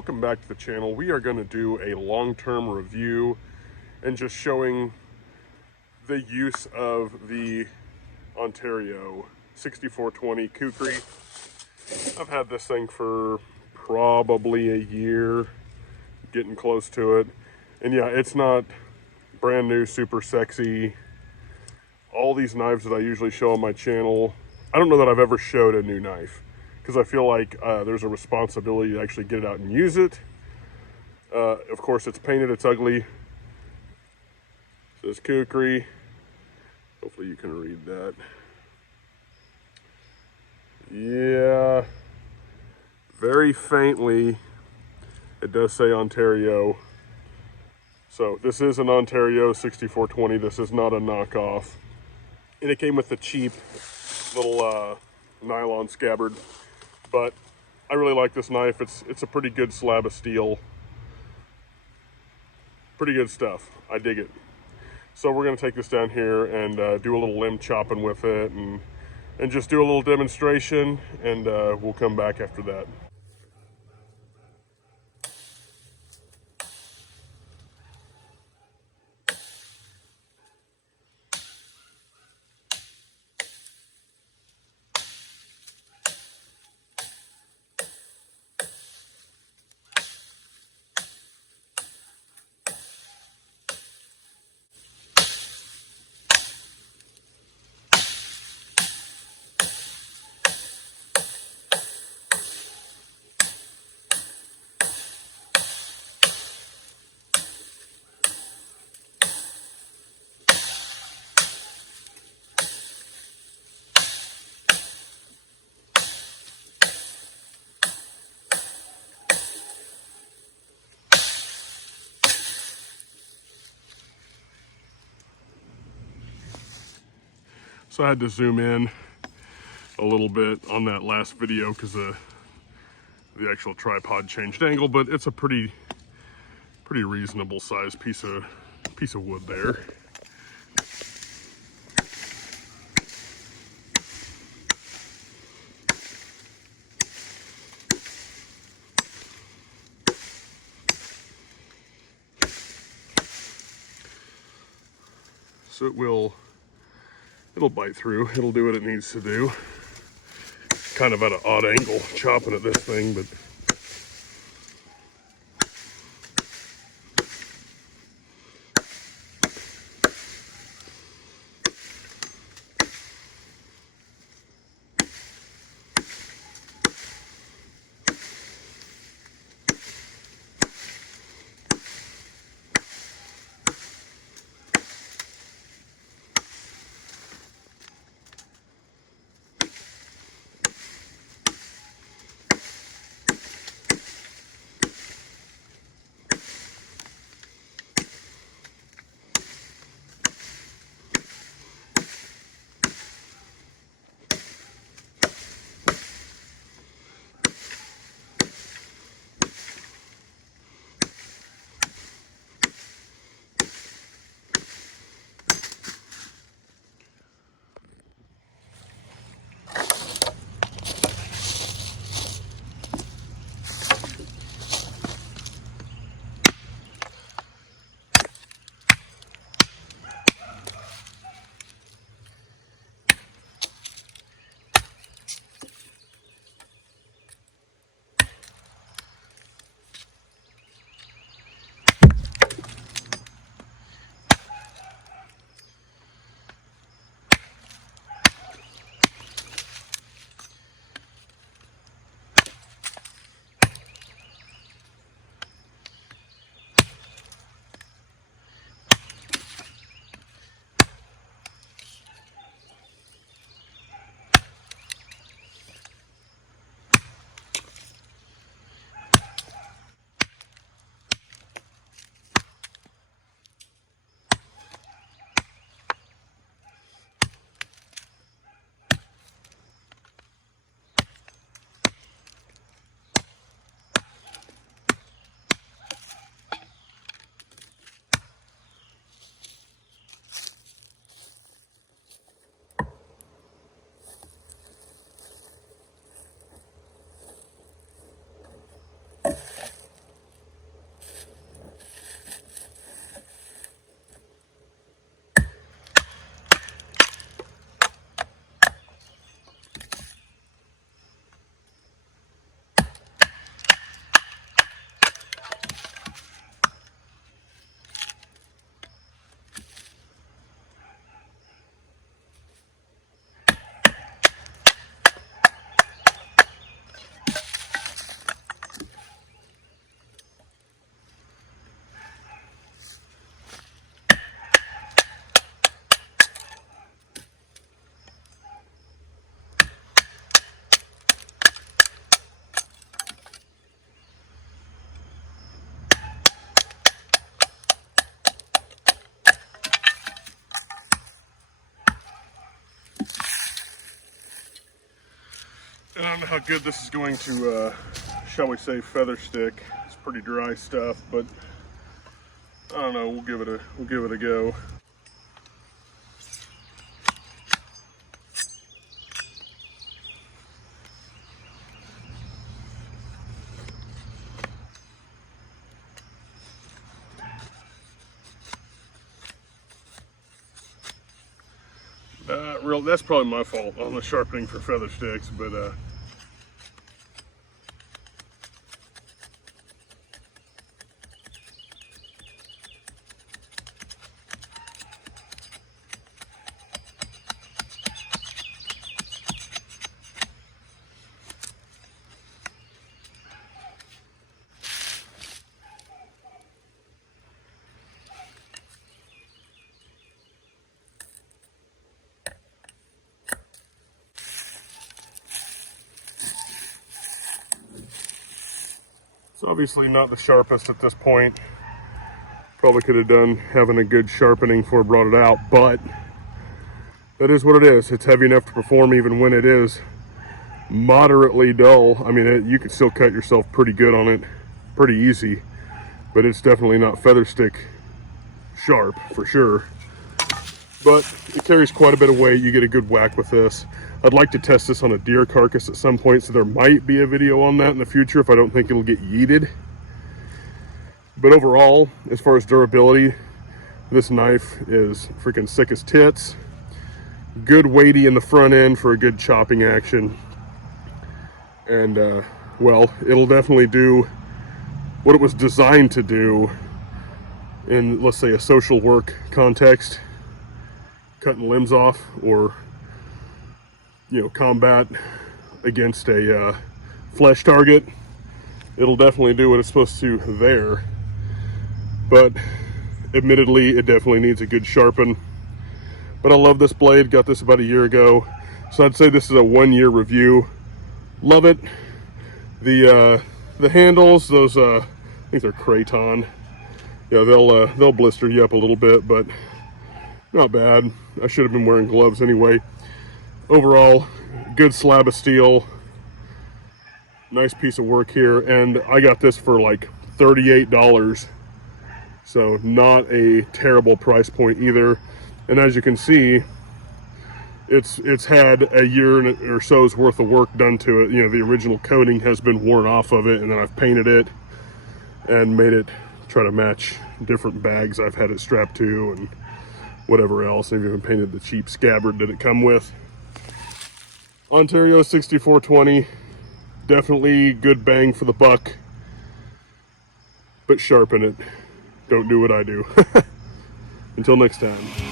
welcome back to the channel. We are going to do a long-term review and just showing the use of the Ontario 6420 Kukri. I've had this thing for probably a year, getting close to it. And yeah, it's not brand new, super sexy. All these knives that I usually show on my channel, I don't know that I've ever showed a new knife, because I feel like there's a responsibility to actually get it out and use it. Of course, it's painted, it's ugly. It says Kukri. Hopefully you can read that. Yeah, very faintly, it does say Ontario. So this is an Ontario 6420. This is not a knockoff. And it came with the cheap little nylon scabbard. But I really like this knife. It's a pretty good slab of steel. Pretty good stuff. I dig it. So we're going to take this down here and do a little limb chopping with it and just do a little demonstration, and we'll come back after that. So I had to zoom in a little bit on that last video because the actual tripod changed angle, but it's a pretty reasonable sized piece of wood there. So it'll bite through. It'll do what it needs to do. Kind of at an odd angle chopping at this thing, but And I don't know how good this is going to, shall we say, feather stick. It's pretty dry stuff, but I don't know. We'll give it a go. That's probably my fault on the sharpening for feather sticks, but it's obviously not the sharpest at this point. Probably could have done having a good sharpening before I brought it out, but that is what it is. It's heavy enough to perform even when it is moderately dull. I mean, you could still cut yourself pretty good on it, pretty easy, but it's definitely not feather stick sharp for sure. But it carries quite a bit of weight. You get a good whack with this. I'd like to test this on a deer carcass at some point, so there might be a video on that in the future if I don't think it'll get yeeted. But overall, as far as durability, this knife is freaking sick as tits. Good weighty in the front end for a good chopping action. And, well, it'll definitely do what it was designed to do in, let's say, a social work context. Cutting limbs off, or combat against a flesh target. It'll definitely do what it's supposed to there, but admittedly it definitely needs a good sharpen. But I love this blade. Got this about a year ago, so I'd say this is a 1-year review. Love it. The handles, those I think they're Kraton. Yeah, they'll blister you up a little bit, but not bad. I should have been wearing gloves anyway. Overall, good slab of steel. Nice piece of work here. And I got this for like $38. So not a terrible price point either. And as you can see, it's had a year or so's worth of work done to it. The original coating has been worn off of it, and then I've painted it and made it try to match different bags I've had it strapped to and whatever else. I've even painted the cheap scabbard that it come with. Ontario 6420, definitely good bang for the buck, but sharpen it. Don't do what I do. Until next time.